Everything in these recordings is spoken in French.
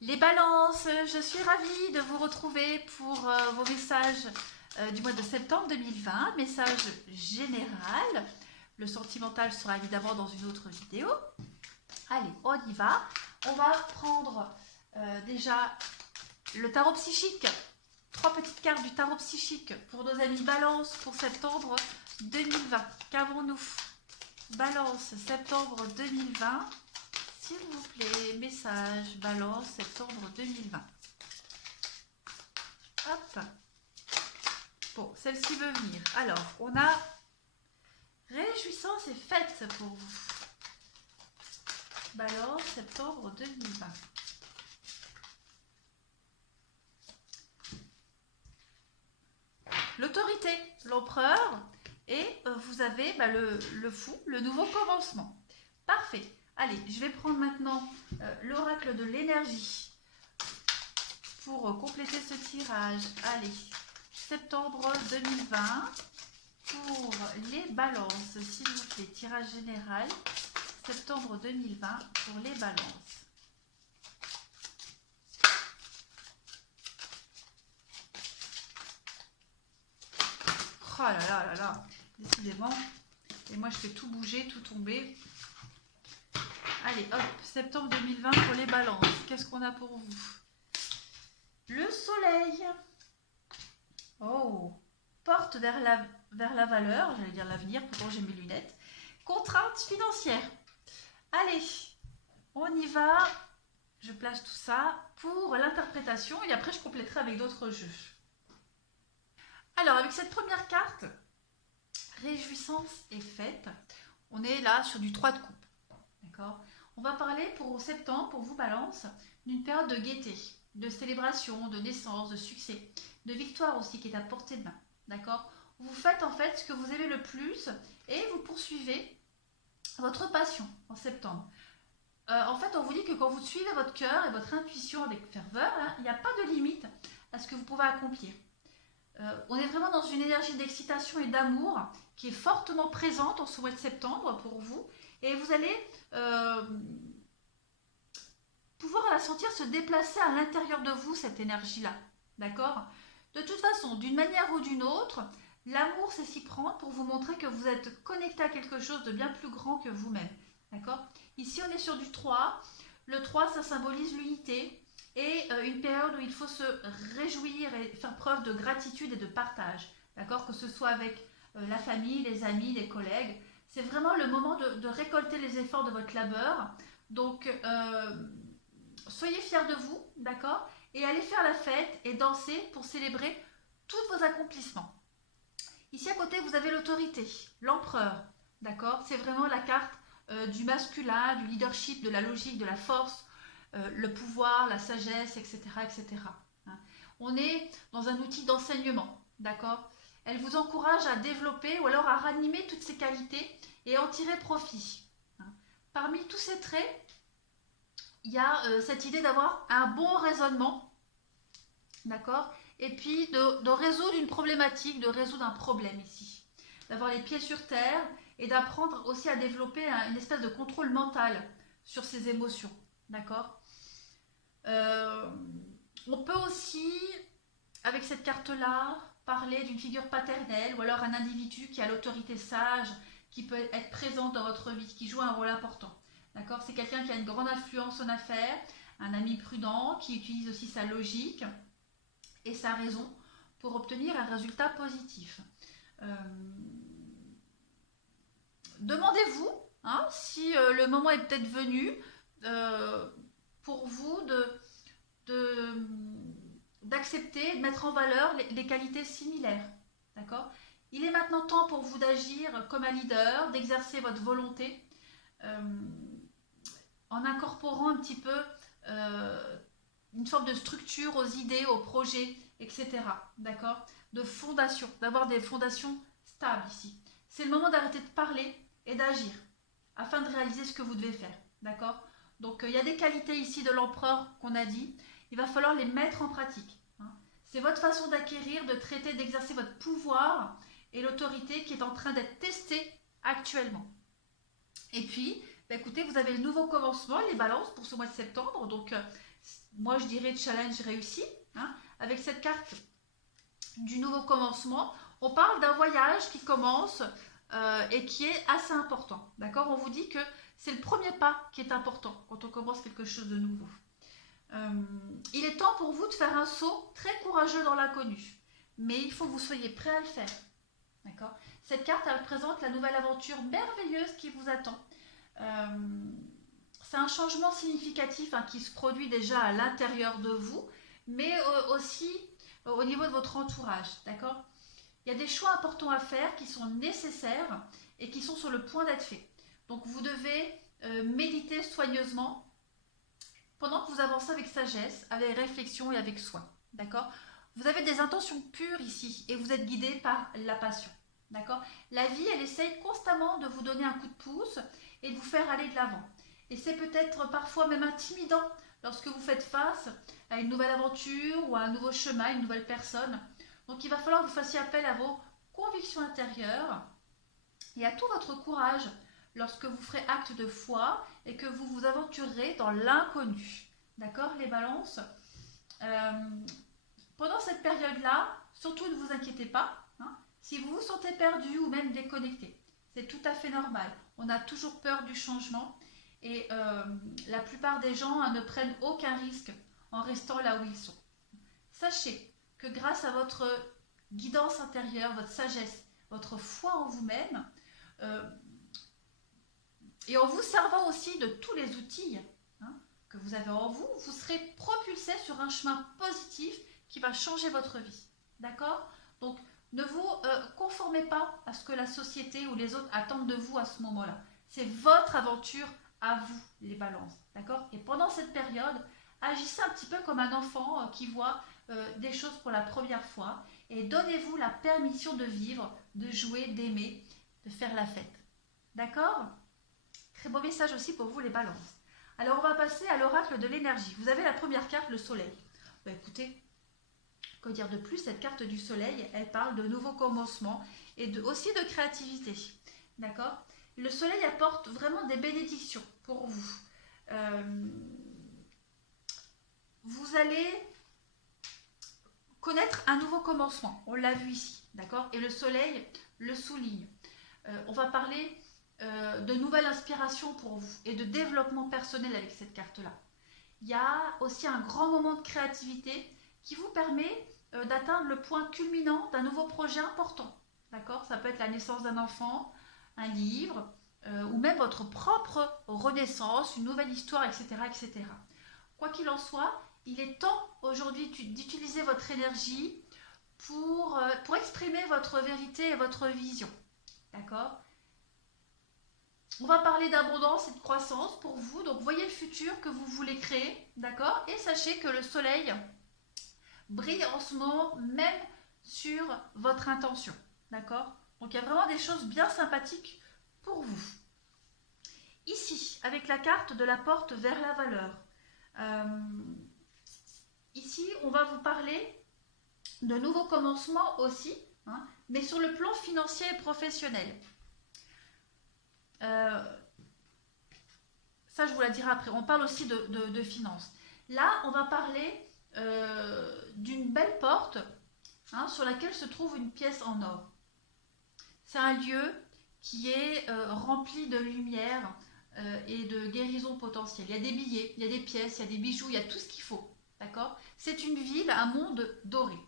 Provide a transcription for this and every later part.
Les balances, je suis ravie de vous retrouver pour vos messages du mois de septembre 2020, message général. Le sentimental sera évidemment dans une autre vidéo. Allez, on y va. On va prendre déjà le tarot psychique. 3 petites cartes du tarot psychique pour nos amis Balance pour septembre 2020. Qu'avons-nous? Balance, septembre 2020. S'il vous plaît, message, Balance, septembre 2020. Hop. Bon, celle-ci veut venir. Alors, on a réjouissance et fête pour vous. Balance, septembre 2020. L'autorité, l'empereur, et vous avez le fou, le nouveau commencement. Parfait. Allez, je vais prendre maintenant l'oracle de l'énergie pour compléter ce tirage. Allez, septembre 2020 pour les balances, s'il vous plaît. Tirage général, septembre 2020 pour les balances. Oh là là là là, décidément. Et moi, je fais tout bouger, tout tomber. Allez, hop, septembre 2020 pour les balances. Qu'est-ce qu'on a pour vous? Le soleil. Oh, porte vers la valeur, j'allais dire l'avenir, pourtant j'ai mes lunettes. Contrainte financière. Allez, on y va. Je place tout ça pour l'interprétation et après je compléterai avec d'autres jeux. Alors, avec cette première carte, réjouissance et fête, on est là sur du 3 de coupe. D'accord? On va parler pour septembre, pour vous Balance, d'une période de gaieté, de célébration, de naissance, de succès, de victoire aussi qui est à portée de main. D'accord? Vous faites en fait ce que vous aimez le plus et vous poursuivez votre passion en septembre. En fait, on vous dit que quand vous suivez votre cœur et votre intuition avec ferveur, il n'y a pas de limite à ce que vous pouvez accomplir. On est vraiment dans une énergie d'excitation et d'amour qui est fortement présente en ce mois de septembre pour vous. Et vous allez pouvoir la sentir se déplacer à l'intérieur de vous, cette énergie-là. D'accord? De toute façon, d'une manière ou d'une autre, l'amour sait s'y prendre pour vous montrer que vous êtes connecté à quelque chose de bien plus grand que vous-même. D'accord? Ici, on est sur du 3. Le 3, ça symbolise l'unité et une période où il faut se réjouir et faire preuve de gratitude et de partage. D'accord? Que ce soit avec la famille, les amis, les collègues. C'est vraiment le moment de récolter les efforts de votre labeur. Donc, soyez fiers de vous, d'accord? Et allez faire la fête et danser pour célébrer tous vos accomplissements. Ici à côté, vous avez l'autorité, l'empereur, d'accord? C'est vraiment la carte du masculin, du leadership, de la logique, de la force, le pouvoir, la sagesse, etc. etc. Hein. On est dans un outil d'enseignement, d'accord? Elle vous encourage à développer ou alors à ranimer toutes ces qualités et en tirer profit. Hein. Parmi tous ces traits, il y a cette idée d'avoir un bon raisonnement, d'accord? Et puis de résoudre une problématique, de résoudre un problème ici. D'avoir les pieds sur terre et d'apprendre aussi à développer une espèce de contrôle mental sur ses émotions, d'accord? On peut aussi, avec cette carte-là, parler d'une figure paternelle ou alors un individu qui a l'autorité sage, qui peut être présent dans votre vie, qui joue un rôle important. D'accord? C'est quelqu'un qui a une grande influence en affaires, un ami prudent qui utilise aussi sa logique et sa raison pour obtenir un résultat positif. Demandez-vous si le moment est peut-être venu pour vous d'accepter, de mettre en valeur les qualités similaires. D'accord? Il est maintenant temps pour vous d'agir comme un leader, d'exercer votre volonté en incorporant un petit peu une forme de structure aux idées, aux projets, etc. D'accord? De fondation, d'avoir des fondations stables ici. C'est le moment d'arrêter de parler et d'agir afin de réaliser ce que vous devez faire. D'accord? Donc il y a des qualités ici de l'empereur qu'on a dit. Il va falloir les mettre en pratique. Hein. C'est votre façon d'acquérir, de traiter, d'exercer votre pouvoir et l'autorité qui est en train d'être testée actuellement. Et puis, écoutez, vous avez le nouveau commencement, les balances pour ce mois de septembre. Donc, moi je dirais challenge réussi, hein. Avec cette carte du nouveau commencement, on parle d'un voyage qui commence et qui est assez important. D'accord? On vous dit que c'est le premier pas qui est important quand on commence quelque chose de nouveau. Il est temps pour vous de faire un saut très courageux dans l'inconnu. Mais il faut que vous soyez prêt à le faire. D'accord? Cette carte, elle présente la nouvelle aventure merveilleuse qui vous attend. C'est un changement significatif qui se produit déjà à l'intérieur de vous, mais aussi au niveau de votre entourage. D'accord? Il y a des choix importants à faire qui sont nécessaires et qui sont sur le point d'être faits. Donc vous devez méditer soigneusement pendant que vous avancez avec sagesse, avec réflexion et avec soin. D'accord? Vous avez des intentions pures ici et vous êtes guidé par la passion. D'accord? La vie, elle essaye constamment de vous donner un coup de pouce et de vous faire aller de l'avant. Et c'est peut-être parfois même intimidant lorsque vous faites face à une nouvelle aventure ou à un nouveau chemin, une nouvelle personne. Donc il va falloir que vous fassiez appel à vos convictions intérieures et à tout votre courage lorsque vous ferez acte de foi et que vous vous aventurerez dans l'inconnu. D'accord, les balances? Pendant cette période-là, surtout ne vous inquiétez pas, hein, si vous vous sentez perdu ou même déconnecté. C'est tout à fait normal. On a toujours peur du changement et la plupart des gens ne prennent aucun risque en restant là où ils sont. Sachez que grâce à votre guidance intérieure, votre sagesse, votre foi en vous-même, et en vous servant aussi de tous les outils que vous avez en vous, vous serez propulsé sur un chemin positif qui va changer votre vie. D'accord? Donc, ne vous conformez pas à ce que la société ou les autres attendent de vous à ce moment-là. C'est votre aventure à vous, les balances. D'accord? Et pendant cette période, agissez un petit peu comme un enfant qui voit des choses pour la première fois et donnez-vous la permission de vivre, de jouer, d'aimer, de faire la fête. D'accord? Très beau message aussi pour vous, les balances. Alors, on va passer à l'oracle de l'énergie. Vous avez la première carte, le soleil. Écoutez, que dire de plus? Cette carte du soleil, elle parle de nouveaux commencements et aussi de créativité. D'accord? Le soleil apporte vraiment des bénédictions pour vous. Vous allez connaître un nouveau commencement. On l'a vu ici. D'accord? Et le soleil le souligne. On va parler de nouvelles inspirations pour vous et de développement personnel avec cette carte-là. Il y a aussi un grand moment de créativité qui vous permet d'atteindre le point culminant d'un nouveau projet important. D'accord? Ça peut être la naissance d'un enfant, un livre, ou même votre propre renaissance, une nouvelle histoire, etc., etc. Quoi qu'il en soit, il est temps aujourd'hui d'utiliser votre énergie pour exprimer votre vérité et votre vision. D'accord? On va parler d'abondance et de croissance pour vous. Donc, voyez le futur que vous voulez créer. D'accord? Et sachez que le soleil brille en ce moment même sur votre intention. D'accord? Donc, il y a vraiment des choses bien sympathiques pour vous. Ici, avec la carte de la porte vers la valeur. Ici, on va vous parler de nouveaux commencements aussi, hein, mais sur le plan financier et professionnel. Ça, je vous la dirai après. On parle aussi de finances. Là, on va parler d'une belle porte sur laquelle se trouve une pièce en or. C'est un lieu qui est rempli de lumière et de guérison potentielle. Il y a des billets, il y a des pièces, il y a des bijoux, il y a tout ce qu'il faut. D'accord? C'est une ville, un monde doré.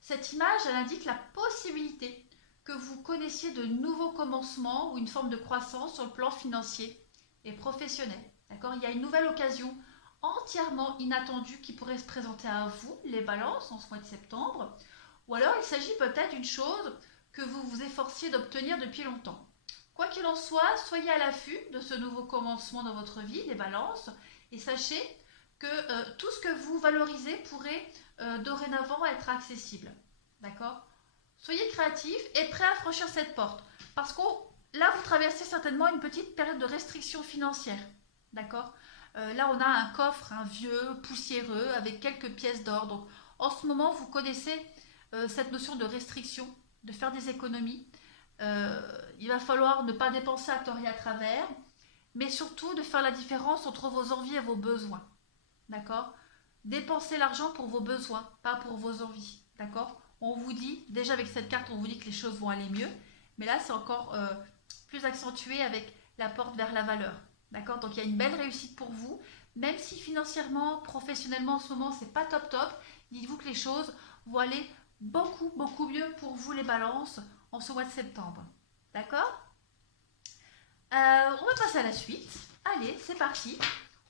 Cette image, elle indique la possibilité que vous connaissiez de nouveaux commencements ou une forme de croissance sur le plan financier et professionnel. D'accord? Il y a une nouvelle occasion entièrement inattendue qui pourrait se présenter à vous, les balances, en ce mois de septembre. Ou alors, il s'agit peut-être d'une chose que vous vous efforciez d'obtenir depuis longtemps. Quoi qu'il en soit, soyez à l'affût de ce nouveau commencement dans votre vie, les balances, et sachez que tout ce que vous valorisez pourrait dorénavant être accessible. D'accord? Soyez créatifs et prêts à franchir cette porte. Parce que là, vous traversez certainement une petite période de restriction financière. D'accord? Là, on a un coffre, un vieux, poussiéreux, avec quelques pièces d'or. Donc, en ce moment, vous connaissez cette notion de restriction, de faire des économies. Il va falloir ne pas dépenser à tort et à travers, mais surtout de faire la différence entre vos envies et vos besoins. D'accord? dépensez l'argent pour vos besoins, pas pour vos envies. D'accord? On vous dit, déjà avec cette carte, on vous dit que les choses vont aller mieux. Mais là, c'est encore plus accentué avec la porte vers la valeur. D'accord? Donc, il y a une belle réussite pour vous. Même si financièrement, professionnellement, en ce moment, c'est pas top top, dites-vous que les choses vont aller beaucoup, beaucoup mieux pour vous, les balances, en ce mois de septembre. D'accord? On va passer à la suite. Allez, c'est parti.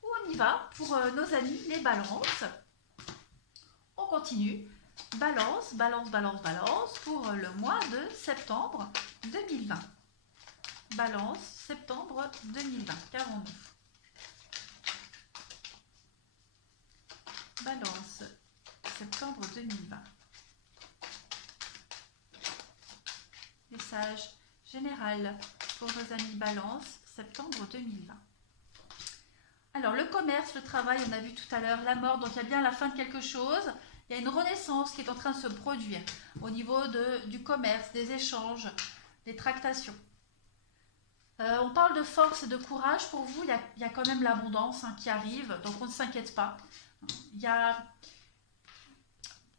On y va pour nos amis les balances. On continue. Balance, balance, balance, balance pour le mois de septembre 2020. Balance, septembre 2020. Qu'avons-nous? Balance, septembre 2020. Message général pour nos amis Balance, septembre 2020. Alors, le commerce, le travail, on a vu tout à l'heure, la mort, donc il y a bien la fin de quelque chose. Il y a une renaissance qui est en train de se produire au niveau du commerce, des échanges, des tractations. On parle de force et de courage. Pour vous, il y a quand même l'abondance qui arrive, donc on ne s'inquiète pas. Il y a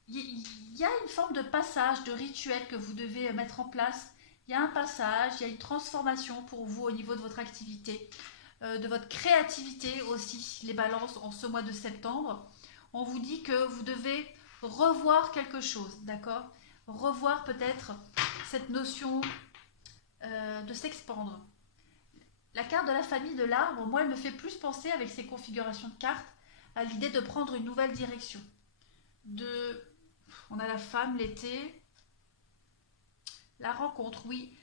une forme de passage, de rituel que vous devez mettre en place. Il y a un passage, il y a une transformation pour vous au niveau de votre activité, de votre créativité aussi, les balances en ce mois de septembre. On vous dit que vous devez revoir quelque chose, d'accord? Revoir peut-être cette notion de s'expandre. La carte de la famille de l'arbre, moi, elle me fait plus penser avec ces configurations de cartes à l'idée de prendre une nouvelle direction. On a la femme, l'été, la rencontre, oui.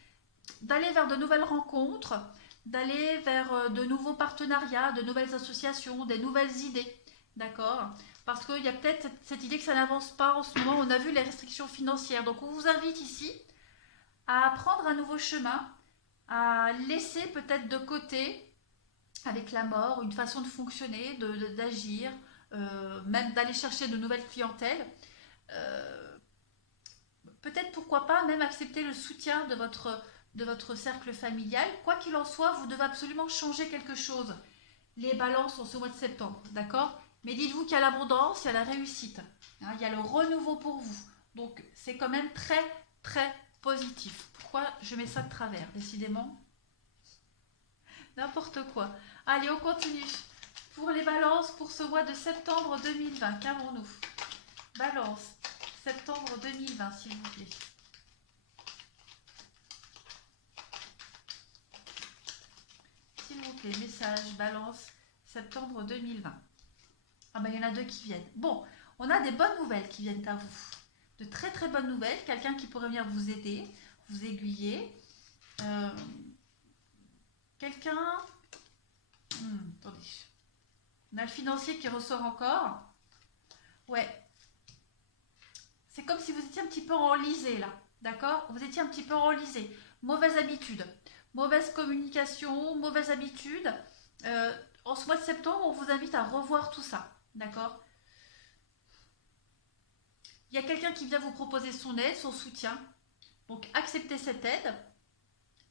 D'aller vers de nouvelles rencontres, d'aller vers de nouveaux partenariats, de nouvelles associations, des nouvelles idées, d'accord? Parce qu'il y a peut-être cette idée que ça n'avance pas en ce moment. On a vu les restrictions financières. Donc, on vous invite ici à prendre un nouveau chemin, à laisser peut-être de côté, avec la mort, une façon de fonctionner, d'agir, même d'aller chercher de nouvelles clientèles. Peut-être, pourquoi pas, même accepter le soutien de votre cercle familial. Quoi qu'il en soit, vous devez absolument changer quelque chose. Les balances en ce mois de septembre, d'accord? Mais dites-vous qu'il y a l'abondance, il y a la réussite, hein, il y a le renouveau pour vous. Donc, c'est quand même très, très positif. Pourquoi je mets ça de travers? Décidément, n'importe quoi. Allez, on continue. Pour les balances, pour ce mois de septembre 2020, qu'avons-nous? Balance, septembre 2020, s'il vous plaît. S'il vous plaît, message, balance, septembre 2020. Ah ben, il y en a deux qui viennent. Bon, on a des bonnes nouvelles qui viennent à vous. De très très bonnes nouvelles. Quelqu'un qui pourrait venir vous aider, vous aiguiller. Quelqu'un... attendez. On a le financier qui ressort encore. Ouais. C'est comme si vous étiez un petit peu enlisé là. D'accord? Vous étiez un petit peu enlisé. Mauvaise habitude. Mauvaise communication, mauvaise habitude. En ce mois de septembre, on vous invite à revoir tout ça. D'accord? Il y a quelqu'un qui vient vous proposer son aide, son soutien. Donc, acceptez cette aide.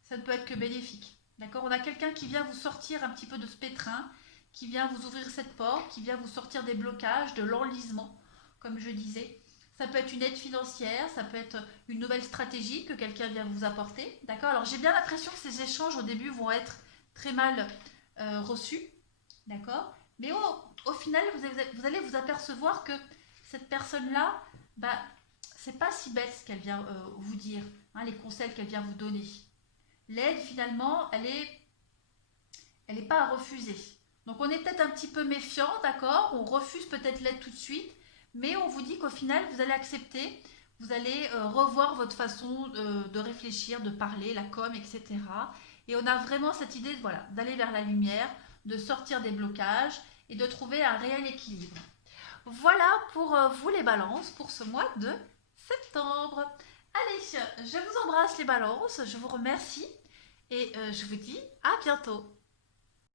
Ça ne peut être que bénéfique. D'accord? On a quelqu'un qui vient vous sortir un petit peu de ce pétrin, qui vient vous ouvrir cette porte, qui vient vous sortir des blocages, de l'enlisement, comme je disais. Ça peut être une aide financière, ça peut être une nouvelle stratégie que quelqu'un vient vous apporter. D'accord? Alors, j'ai bien l'impression que ces échanges, au début, vont être très mal reçus. D'accord? Mais au final, vous allez vous apercevoir que cette personne-là, bah, c'est pas si bête ce qu'elle vient vous dire, hein, les conseils qu'elle vient vous donner. L'aide, finalement, elle est pas à refuser. Donc, on est peut-être un petit peu méfiant, d'accord? On refuse peut-être l'aide tout de suite, mais on vous dit qu'au final, vous allez accepter, vous allez revoir votre façon de réfléchir, de parler, la com, etc. Et on a vraiment cette idée voilà, d'aller vers la lumière, de sortir des blocages et de trouver un réel équilibre. Voilà pour vous les balances pour ce mois de septembre. Allez, je vous embrasse les balances, je vous remercie et je vous dis à bientôt.